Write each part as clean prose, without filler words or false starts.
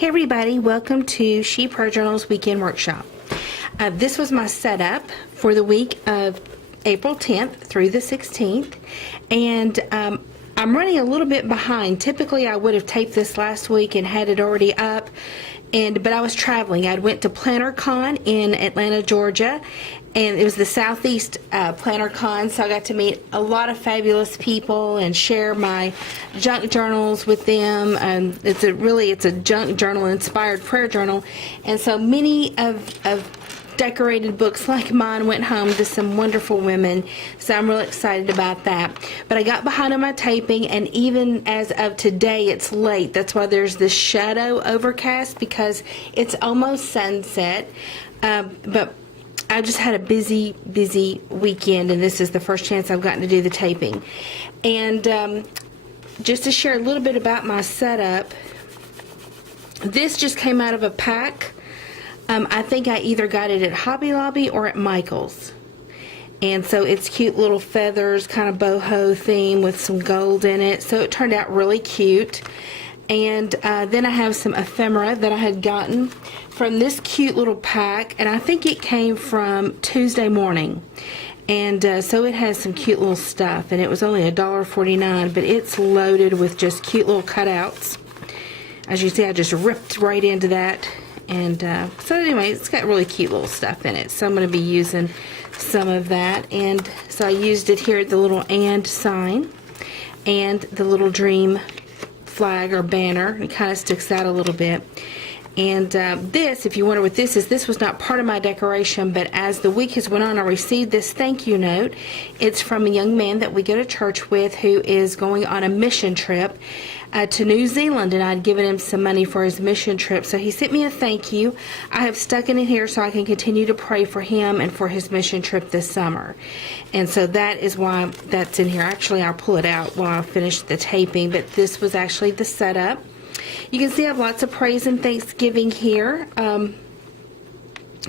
Hey everybody, welcome to She Prayer Journal's Weekend Workshop. This was my setup for the week of April 10th through the 16th, and I'm running a little bit behind. Typically I would have taped this last week and had it already up, but I was traveling. I went to PlannerCon in Atlanta, Georgia, and it was the Southeast PlannerCon, so I got to meet a lot of fabulous people and share my junk journals with them. And it's a junk journal inspired prayer journal, and so many of decorated books like mine went home to some wonderful women, so I'm really excited about that. But I got behind on my taping, and even as of today it's late. That's why there's this shadow overcast, because it's almost sunset. But I just had a busy weekend, and this is the first chance I've gotten to do the taping. And just to share a little bit about my setup, this just came out of a pack. I think I either got it at Hobby Lobby or at Michael's. And so it's cute little feathers, kind of boho theme with some gold in it. So it turned out really cute. And then I have some ephemera that I had gotten from this cute little pack, and I think it came from Tuesday Morning. And so it has some cute little stuff, and it was only $1.49, but it's loaded with just cute little cutouts. As you see, I just ripped right into that. And so anyway, it's got really cute little stuff in it, so I'm going to be using some of that. And so I used it here, the little and sign and the little dream flag or banner. It kind of sticks out a little bit. And this, if you wonder what this is, this was not part of my decoration, but as the week has went on, I received this thank you note. It's from a young man that we go to church with who is going on a mission trip to New Zealand, and I'd given him some money for his mission trip, so he sent me a thank you. I have stuck it in here so I can continue to pray for him and for his mission trip this summer. And so that is why that's in here. Actually, I'll pull it out while I finish the taping, but this was actually the setup. You can see I have lots of praise and thanksgiving here.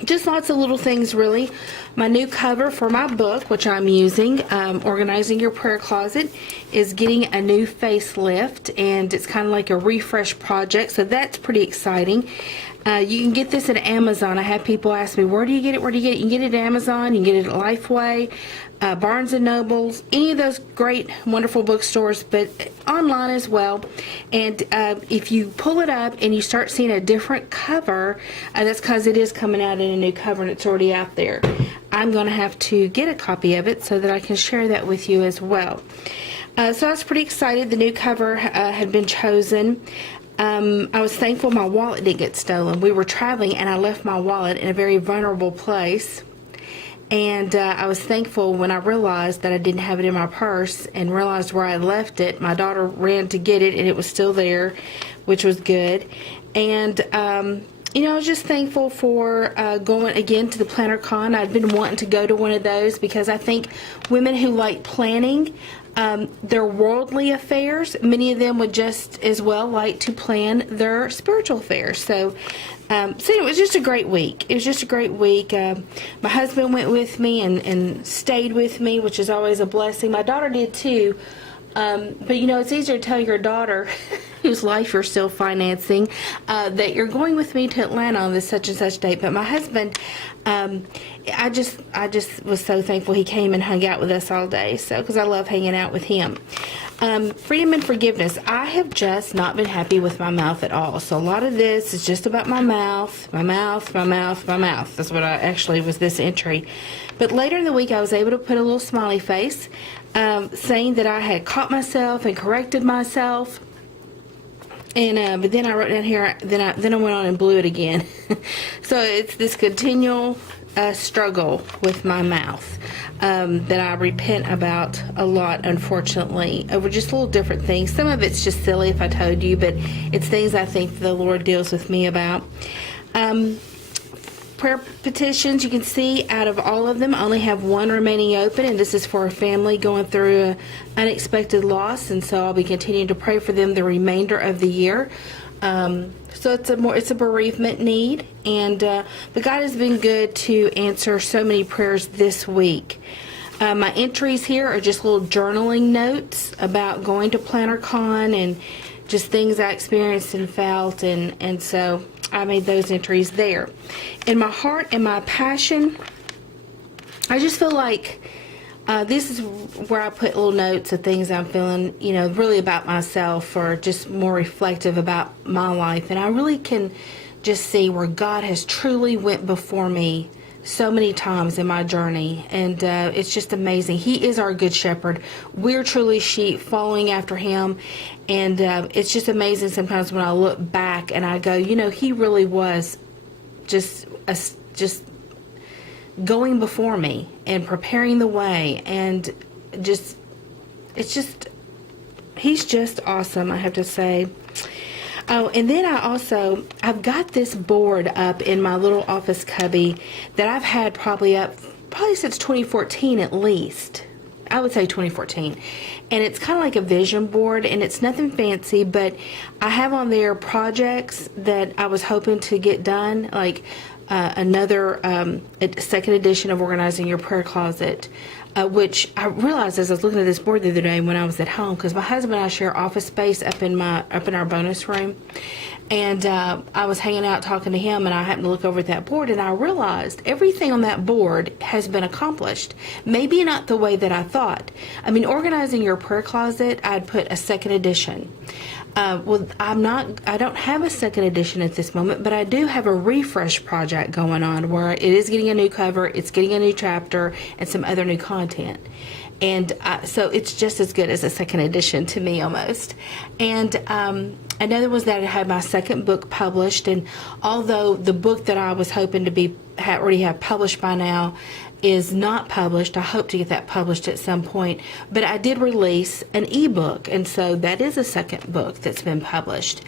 Just lots of little things, really. My new cover for my book, which I'm using, Organizing Your Prayer Closet, is getting a new facelift, and it's kind of like a refresh project, so that's pretty exciting. You can get this at Amazon. I have people ask me, where do you get it? Where do you get it? You can get it at Amazon. You can get it at Lifeway, Barnes & Nobles, any of those great, wonderful bookstores, but online as well. And if you pull it up and you start seeing a different cover, that's because it is coming out in a new cover and it's already out there. I'm going to have to get a copy of it so that I can share that with you as well. So I was pretty excited. The new cover had been chosen. I was thankful my wallet didn't get stolen. We were traveling and I left my wallet in a very vulnerable place. And I was thankful when I realized that I didn't have it in my purse and realized where I left it. My daughter ran to get it and it was still there, which was good. And you know, I was just thankful for going again to the PlannerCon. I'd been wanting to go to one of those because I think women who like planning their worldly affairs, many of them would just as well like to plan their spiritual affairs. So it was just a great week. It was just a great week. My husband went with me and stayed with me, which is always a blessing. My daughter did too. But you know, it's easier to tell your daughter whose life you're still financing that you're going with me to Atlanta on this such and such date. But my husband, I just was so thankful he came and hung out with us all day. So, because I love hanging out with him. Freedom and forgiveness. I have just not been happy with my mouth at all. So a lot of this is just about my mouth, my mouth, my mouth, my mouth. That's what I actually was this entry. But later in the week, I was able to put a little smiley face, saying that I had caught myself and corrected myself. And but then I wrote down here, then I went on and blew it again. So it's this continual struggle with my mouth that I repent about a lot, unfortunately, over just little different things. Some of it's just silly if I told you, but it's things I think the Lord deals with me about. Prayer petitions, you can see out of all of them, I only have one remaining open, and this is for a family going through an unexpected loss, and so I'll be continuing to pray for them the remainder of the year. So it's a bereavement need, but God has been good to answer so many prayers this week. My entries here are just little journaling notes about going to PlannerCon and just things I experienced and felt, and so I made those entries there. In my heart and my passion, I just feel like this is where I put little notes of things I'm feeling, really about myself, or just more reflective about my life. And I really can just see where God has truly went before me so many times in my journey. And it's just amazing. He is our good shepherd. We're truly sheep following after him. And it's just amazing sometimes when I look back and I go, he really was just going before me and preparing the way, and he's just awesome, I have to say. Oh, and then I've got this board up in my little office cubby that I've had probably since 2014 at least. I would say 2014. And it's kind of like a vision board, and it's nothing fancy, but I have on there projects that I was hoping to get done, like another second edition of Organizing Your Prayer Closet, which I realized as I was looking at this board the other day when I was at home, because my husband and I share office space up in our bonus room, and I was hanging out talking to him, and I happened to look over at that board, and I realized everything on that board has been accomplished. Maybe not the way that I thought. I mean, Organizing Your Prayer Closet, I'd put a second edition. I don't have a second edition at this moment, but I do have a refresh project going on where it is getting a new cover, it's getting a new chapter, and some other new content. And so it's just as good as a second edition to me almost. And another was that I had my second book published, and although the book that I was hoping to already have published by now is not published, I hope to get that published at some point, but I did release an ebook, and so that is a second book that's been published.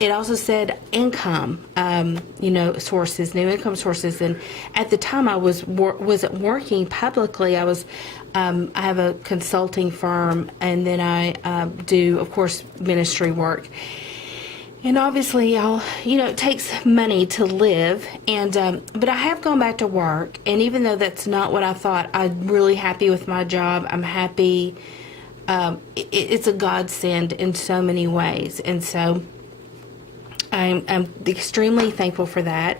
It also said income, sources, new income sources, and at the time I wasn't working publicly. I have a consulting firm, and then I do, of course, ministry work. And obviously, it takes money to live, but I have gone back to work, and even though that's not what I thought, I'm really happy with my job. I'm happy. It's a godsend in so many ways, and so I'm extremely thankful for that.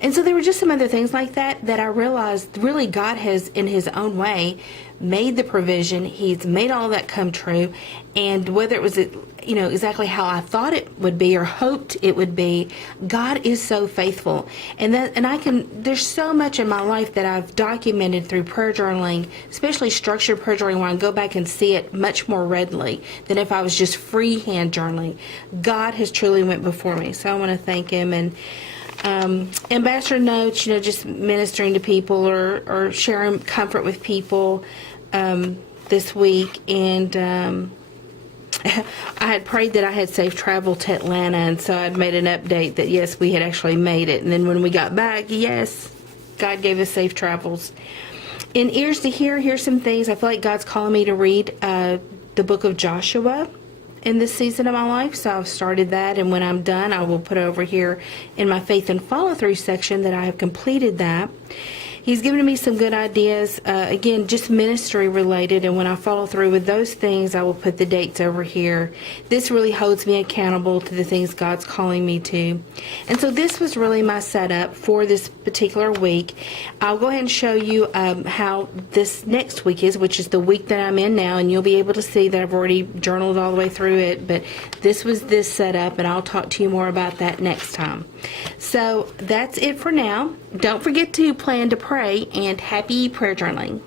And so there were just some other things like that I realized really God has, in his own way, made the provision. He's made all that come true. And whether it was, exactly how I thought it would be or hoped it would be, God is so faithful. There's so much in my life that I've documented through prayer journaling, especially structured prayer journaling, where I go back and see it much more readily than if I was just freehand journaling. God has truly went before me. So I want to thank him. And ambassador notes, just ministering to people or sharing comfort with people this week. And I had prayed that I had safe travel to Atlanta, and so I'd made an update that yes, we had actually made it. And then when we got back, yes, God gave us safe travels. In Ears to Hear, here's some things. I feel like God's calling me to read the book of Joshua in this season of my life, so I've started that, and when I'm done, I will put over here in my faith and follow through section that I have completed that. He's given me some good ideas, again, just ministry related, and when I follow through with those things, I will put the dates over here. This really holds me accountable to the things God's calling me to. And so this was really my setup for this particular week. I'll go ahead and show you how this next week is, which is the week that I'm in now, and you'll be able to see that I've already journaled all the way through it, but this was this setup, and I'll talk to you more about that next time. So that's it for now. Don't forget to plan to pray, and happy prayer journaling.